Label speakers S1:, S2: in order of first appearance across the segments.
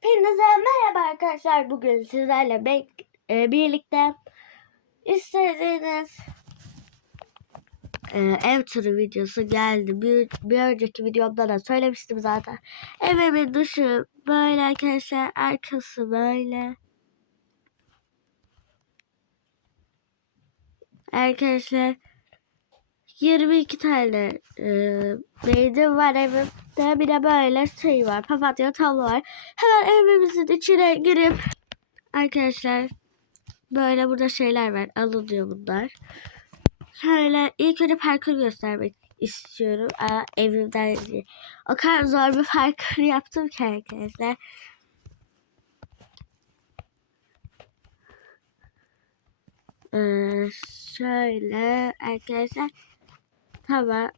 S1: Hepinize merhaba arkadaşlar. Bugün sizlerle be- e, birlikte istediğiniz e, ev turu videosu geldi. Bir, bir önceki videomda da söylemiştim zaten. Evimin dışı böyle arkadaşlar. Arkası böyle. Arkadaşlar 22 tane e, neydi var evimde. Bir de böyle şey var. Papatya tablo var. Hemen evimizin içine girip arkadaşlar böyle burada şeyler var. Alınıyor bunlar. Şöyle ilk önce parkur göstermek istiyorum. Aa, evimden. O kadar zor bir parkur yaptım ki arkadaşlar. Ee, şöyle arkadaşlar tamam.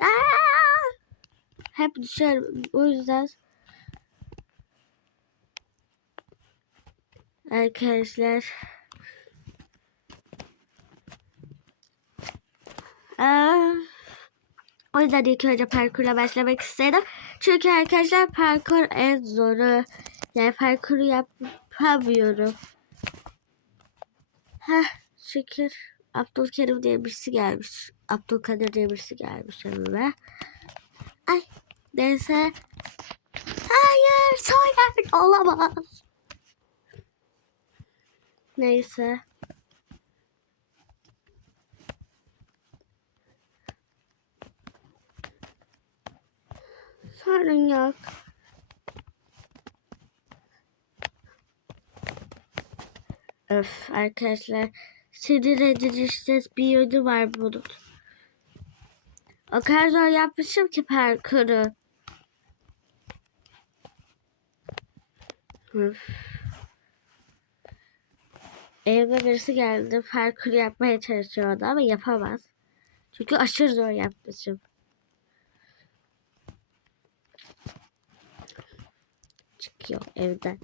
S1: Aa! Hep düşerim. O yüzden arkadaşlar Aa, o yüzden ilk önce parkurla başlamak istedim. Çünkü arkadaşlar parkur en zoru. Yani parkuru yapamıyorum. Heh şükür. Abdülkerim diye birisi gelmiş. Abdülkadir diye birisi gelmiş evime. Ay neyse. Hayır söyler olamaz. Neyse. Sorun yok. Öf arkadaşlar. Sinir edici bir yönü var bunun. O kadar zor yapmışım ki parkuru. Öf. Evime birisi geldi. Parkur yapmaya çalışıyordu ama yapamaz. Çünkü aşırı zor yapmışım. Çıkıyor evden.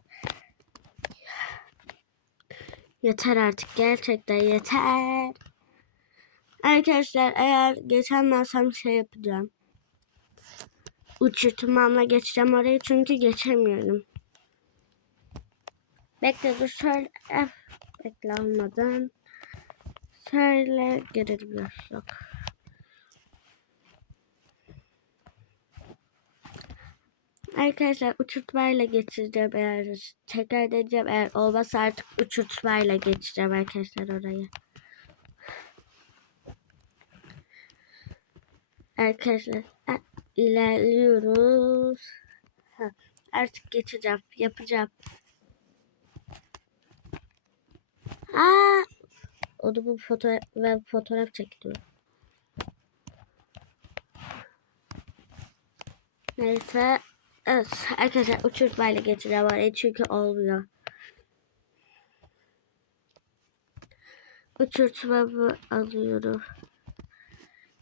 S1: Yeter artık gerçekten yeter. Arkadaşlar eğer geçemezsem şey yapacağım. Uçurtmamla geçeceğim orayı çünkü geçemiyorum. Bekle dur şöyle. Eh, bekle olmadan. Şöyle girelim yok. yok. Arkadaşlar uçurtmayla geçeceğim eğer tekrar edeceğim eğer olmazsa artık uçurtmayla geçeceğim arkadaşlar orayı. Arkadaşlar ilerliyoruz. Ha, artık geçeceğim yapacağım. Aa, onu bu fotoğraf ve fotoğraf çekiyorum. Neyse Evet arkadaşlar uçurtmayla geçeceğim orayı çünkü olmuyor. Uçurtmamı alıyorum.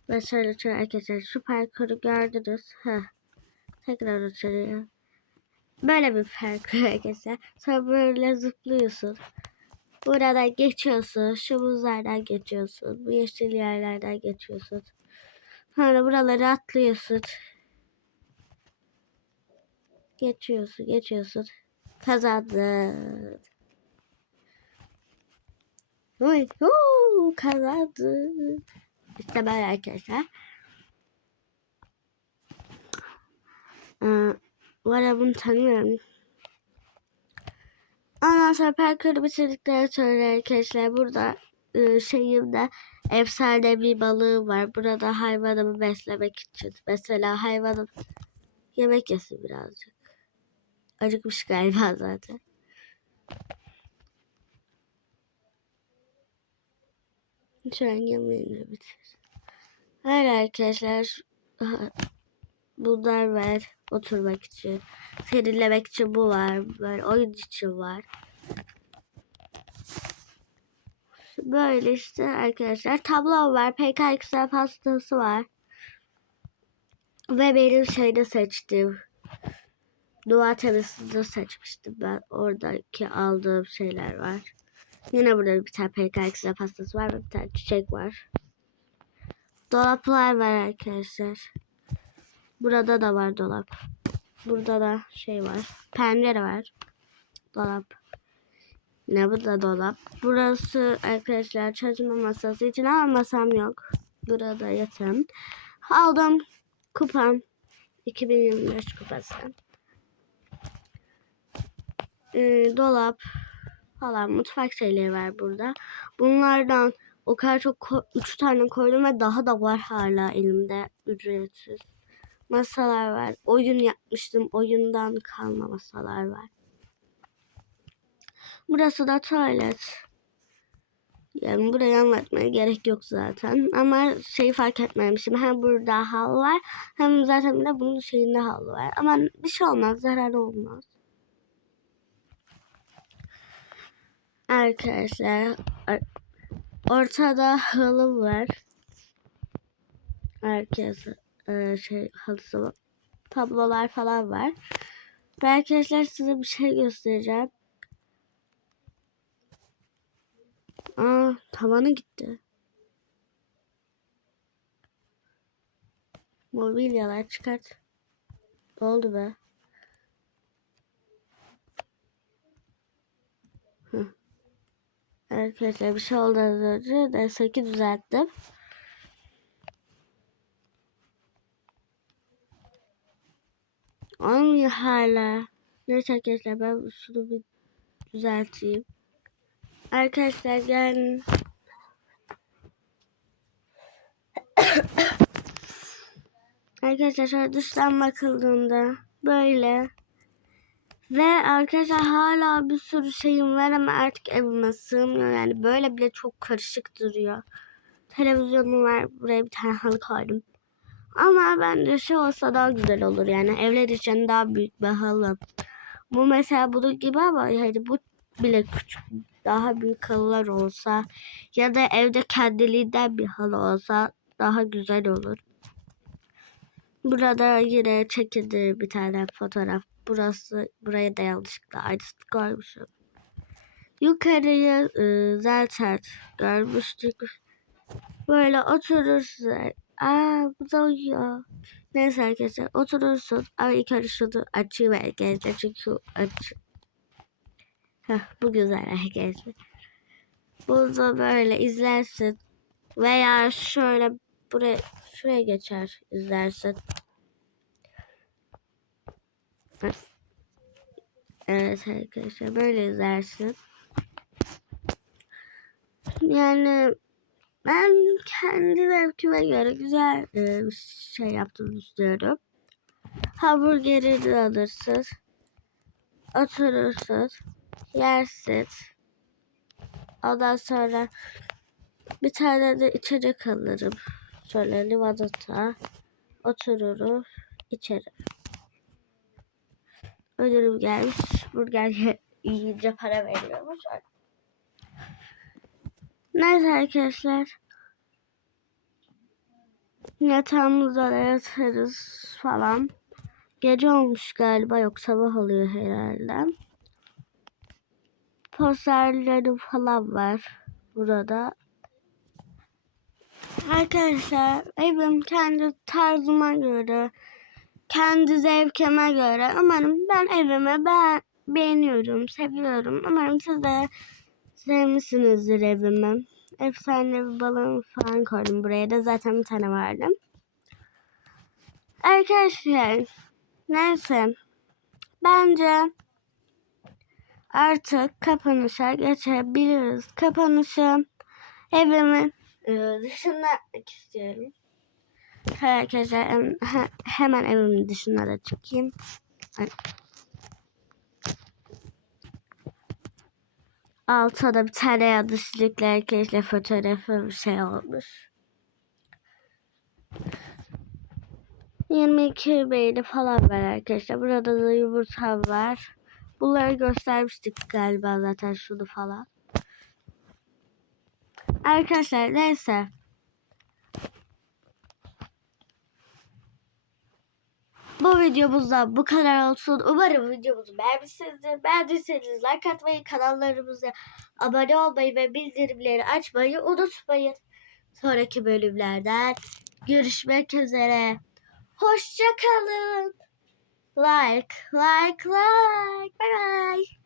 S1: Mesela şöyle arkadaşlar şu parkuru gördünüz. Heh. Tekrar uçuruyor. Böyle bir parkur arkadaşlar. Sonra böyle zıplıyorsun. Buradan geçiyorsun. Şu buzlardan geçiyorsun. Bu yeşil yerlerden geçiyorsun. Sonra buraları atlıyorsun. Geçiyorsun, geçiyorsun. Kazandın. Uy, huu, kazandın. İşte böyle arkadaşlar. Ee, bu arada bunu tanıyorum. Ondan sonra parkuru bitirdikten sonra arkadaşlar burada e, şeyimde efsane bir balığı var. Burada hayvanımı beslemek için. Mesela hayvanım yemek yesin birazcık. Acıkmış galiba zaten. Şu an yemeğini bitir. Hayır arkadaşlar. Bunlar var. Oturmak için. Serinlemek için bu var. Böyle oyun için var. Böyle işte arkadaşlar. Tablo var. PKX pastası var. Ve benim şeyde seçtiğim Dua temizliğini seçmiştim ben. Oradaki aldığım şeyler var. Yine burada bir tane PKX pastası var bir tane çiçek var. Dolaplar var arkadaşlar. Burada da var dolap. Burada da şey var. Pencere var. Dolap. Ne bu da dolap. Burası arkadaşlar çalışma masası için ama masam yok. Burada yatağım. Aldım kupam. 2025 kupası. Ee, dolap falan mutfak şeyleri var burada. Bunlardan o kadar çok üç tane koydum ve daha da var hala elimde ücretsiz. Masalar var. Oyun yapmıştım. Oyundan kalma masalar var. Burası da tuvalet. Yani burayı anlatmaya gerek yok zaten. Ama şeyi fark etmemişim. Hem burada hal var hem zaten de bunun şeyinde hal var. Ama bir şey olmaz. Zarar olmaz. Arkadaşlar ar- ortada halı var. Herkes e, şey halısı. Tablolar falan var. Ve arkadaşlar size bir şey göstereceğim. Aa tavanı gitti. Mobilyalar çıkart. Ne oldu be? Arkadaşlar bir şey oldu az önce. Neyse ki düzelttim. Olmuyor hala. Neyse arkadaşlar ben şunu bir düzelteyim. Arkadaşlar gelin. Arkadaşlar şöyle dıştan bakıldığında böyle. Ve arkadaşlar hala bir sürü şeyim var ama artık evime sığmıyor. Yani böyle bile çok karışık duruyor. Televizyonum var. Buraya bir tane halı koydum. Ama bence şey olsa daha güzel olur. Yani evler için daha büyük bir halı. Bu mesela bunun gibi ama yani bu bile küçük. Daha büyük halılar olsa ya da evde kendiliğinden bir halı olsa daha güzel olur. Burada yine çekildi bir tane fotoğraf. Burası buraya da yanlışlıkla aynısını koymuşum. Yukarıyı e, zaten görmüştük. Böyle oturursun. Aa bu da uyuyor. Neyse arkadaşlar oturursun. Ama ilk önce şunu açayım arkadaşlar. Çünkü aç. Heh, bu güzel arkadaşlar. Bunu böyle izlersin. Veya şöyle buraya şuraya geçer izlersin. Evet arkadaşlar böyle izlersin. Yani ben kendi zevkime göre güzel e, şey yaptığını düşünüyorum. Hamburgeri de alırsın. Oturursun. Yersin. Ondan sonra bir tane de içecek alırım. Şöyle limonata. Otururum. içerim. Ödülüm gelmiş. Burger yiyince para veriyormuş. Neyse arkadaşlar. Yatağımıza da yatarız falan. Gece olmuş galiba yok sabah oluyor herhalde. Posterlerim falan var burada. Arkadaşlar evim kendi tarzıma göre, kendi zevkime göre. Umarım ben evimi ben beğeniyorum, seviyorum. Umarım siz de sevmişsinizdir evimi. Efsane bir balon falan koydum buraya da zaten bir tane vardı. Arkadaşlar neyse bence artık kapanışa geçebiliriz. Kapanışı evimin dışına atmak istiyorum. Arkadaşlar hem- he- hemen evimin dışına da çıkayım. Ay. Altta da bir tane yanlışlıkla arkadaşlar fotoğrafı bir şey olmuş. 22 beğeni falan var arkadaşlar. Burada da yumurta var. Bunları göstermiştik galiba zaten şunu falan. Arkadaşlar neyse. Bu videomuzda bu kadar olsun. Umarım videomuzu beğenmişsinizdir. Beğendiyseniz like atmayı, kanallarımıza abone olmayı ve bildirimleri açmayı unutmayın. Sonraki bölümlerden görüşmek üzere. Hoşçakalın. like, like, like.